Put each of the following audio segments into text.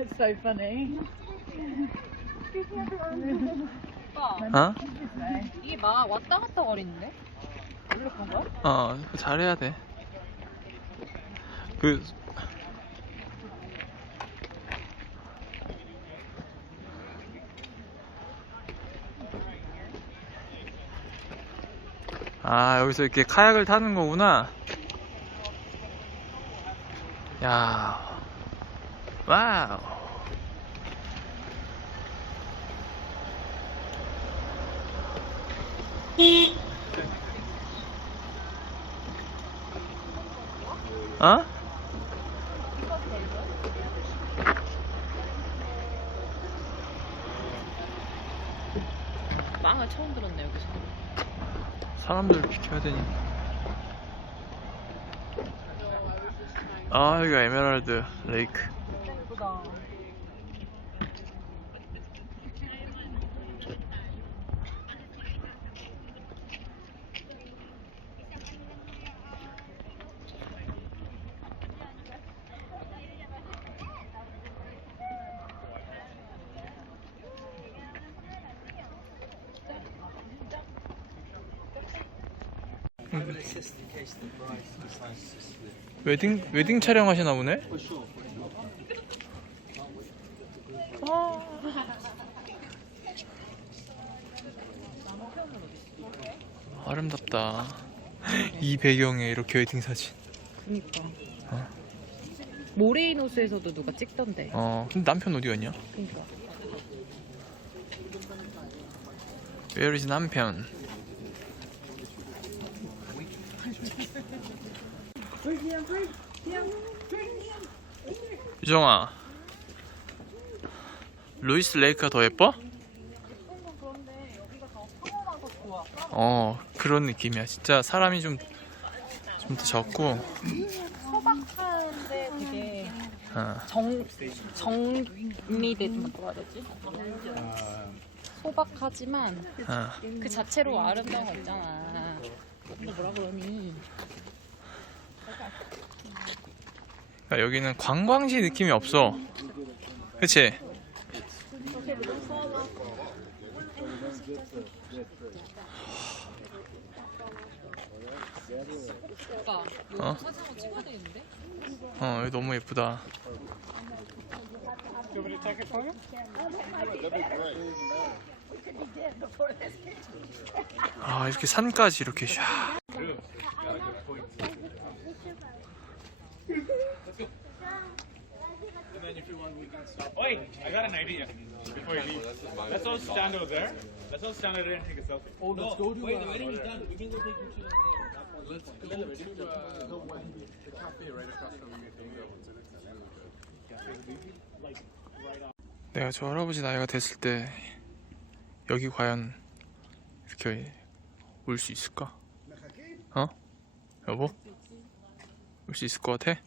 That's so funny. 어? 이게 막 왔다 갔다 거리는데? 거야? 어, 잘해야 돼. 그, 아, 여기서 이렇게 카약을 타는 거구나. 야, 와우. 어? 망을 처음 들었네 여기서 사람들 비켜야 되니. 아, 여기가 에메랄드 레이크. 예쁘다 웨딩 웨딩 촬영하시나 보네. 아름답다. 이 배경에 이렇게 웨딩 사진. 그니까 어? 모레이노스에서도 누가 찍던데 어, 근데 남편 어디 갔냐? 그니까 Where is 남편? 유정아, 루이스 레이크가 더 예뻐? 어, 그런 느낌이야. 진짜 사람이 좀, 좀 더 적고, 소박한데 되게 어, 정, 정리된 뭐라 해야 되지? 소박하지만 어. 그 자체로 아름다운 거 있잖아 뭐라 그러니 그러니까 여기는 관광지 느낌이 없어. 그치? 어? 어, 여기 너무 예쁘다. 아, 이렇게 산까지 이렇게 샤. Before you leave, let's all stand over there. Let's all stand over there and take a selfie. Oh, let's go to. Wait, the wedding is done. We can go take pictures. Let's go to uh, the cafe right across from 내가 저 할아버지 나이가 됐을 때 여기 과연 이렇게 올 수 있을까? 어? 여보? 올 수 있을 것 같아?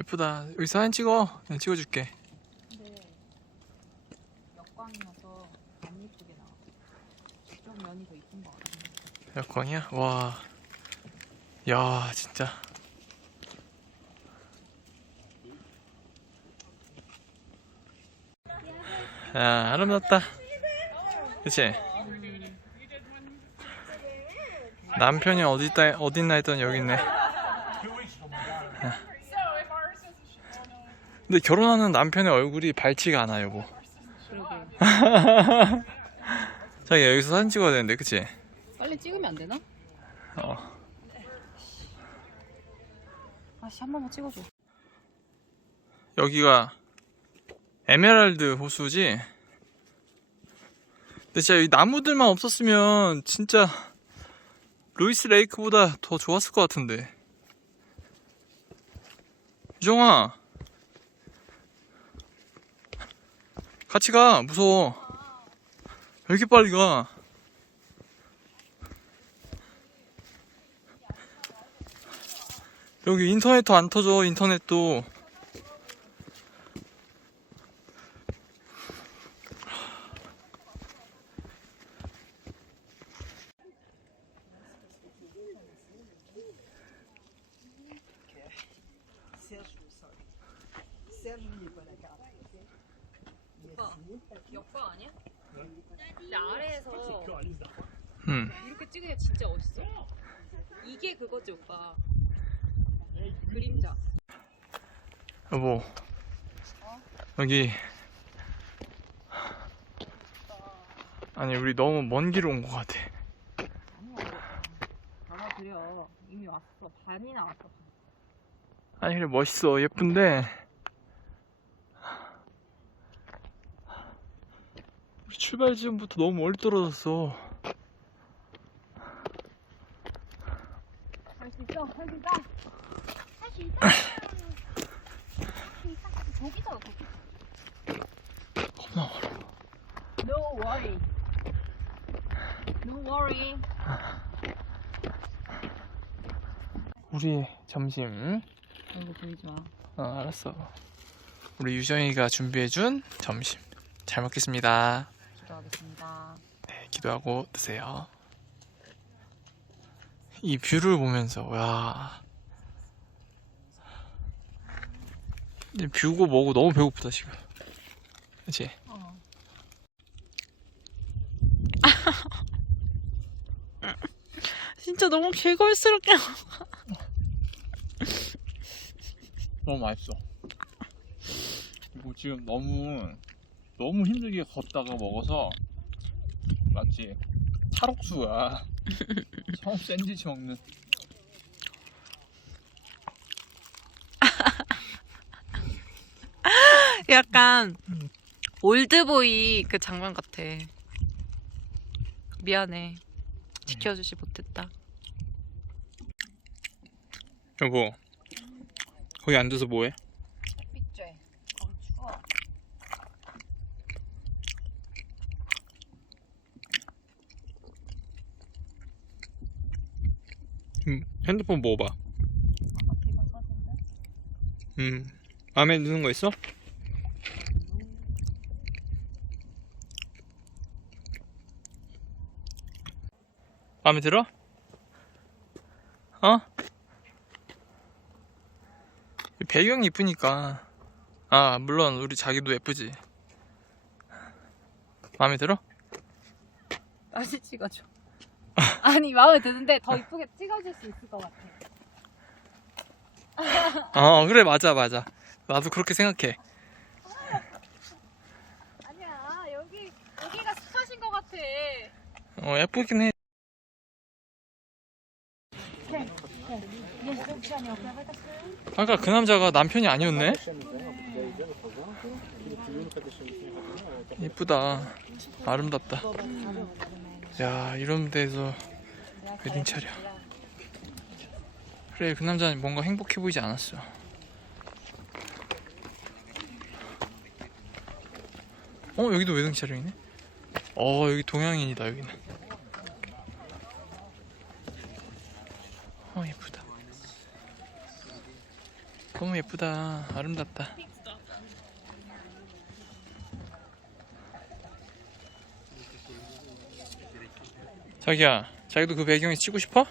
예쁘다. 여기 사진 찍어. 내가 찍어줄게. 역광이어서 안 예쁘게 나와 이쪽 면이 더 이쁜 거 같아 여권이야? 와. 야, 진짜. 아, 아름답다. 그치? 남편이 어디 있다, 어디 있나 했더니 여기 있네. 근데 결혼하는 남편의 얼굴이 밝지가 않아, 여보. 그러게 자기 여기서 사진 찍어야 되는데, 그치? 빨리 찍으면 안 되나? 어. 아씨 한 번만 찍어줘 여기가 에메랄드 호수지? 근데 진짜 이 나무들만 없었으면 진짜 루이스 레이크보다 더 좋았을 것 같은데. 유정아. 같이 가 무서워 왜 이렇게 빨리 가 여기 인터넷도 안 터져 인터넷도 Serge, je me sens. Serge, il n'est pas d'accord. 오빠 역광 아니야? 근데 아래에서 음. 이렇게 찍으니까 진짜 멋있어. 이게 그거지 오빠. 그림자. 여보. 여기. 아니, 우리 너무 먼 길을 온것 같아. 아니야. 잡아드려. 이미 왔어. 반이나 왔어. 아니, 그래, 멋있어. 예쁜데. 우리 출발 지점부터 너무 멀리 떨어졌어. 할 수 있어. 할수 있다. 할수 있다. 저기잖아 저기. 겁나 멀어. No worry. No worry. 우리의 점심. 아이고 보이지 마. 어, 알았어. 우리 유정이가 준비해준 점심. 잘 먹겠습니다. 기도하겠습니다. 네, 기도하고 드세요. 이 뷰를 보면서, 와. 이 뷰고 뭐고 너무 배고프다, 지금. 그치? 어. 진짜 너무 개걸스럽게 너무 맛있어. 그리고 지금 너무, 너무 힘들게 걷다가 먹어서, 마치 탈옥수야. 처음 샌드위치 먹는. 약간 올드보이 그 장면 같아. 미안해. 지켜주지 못했다. 여보, 거기 앉아서 뭐해? 햇빛쬐. 거기 추워. 음, 핸드폰. 앞에가 사진데? 음, 마음에 드는 거 있어? 마음에 들어? 어? 이 배경이 이쁘니까. 아, 물론 우리 자기도 예쁘지. 마음에 들어? 다시 찍어줘. 아니 마음에 드는데 더 이쁘게 찍어줄 수 있을 것 같아. 어, 그래, 맞아, 맞아. 나도 그렇게 생각해. 아니야 여기 여기가 스팟인 것 같아. 어, 예쁘긴 해. 아까 그 남자가 남편이 아니었네? 예쁘다. 아름답다. 야, 이런 데서 웨딩 차려. 그래, 그 남자는 뭔가 행복해 보이지 않았어. 어, 여기도 웨딩 차량이네? 어, 여기 동양인이다, 여기는. 어, 예쁘다. 너무 예쁘다. 아름답다. 자기야, 자기도 그 배경에 치고 싶어?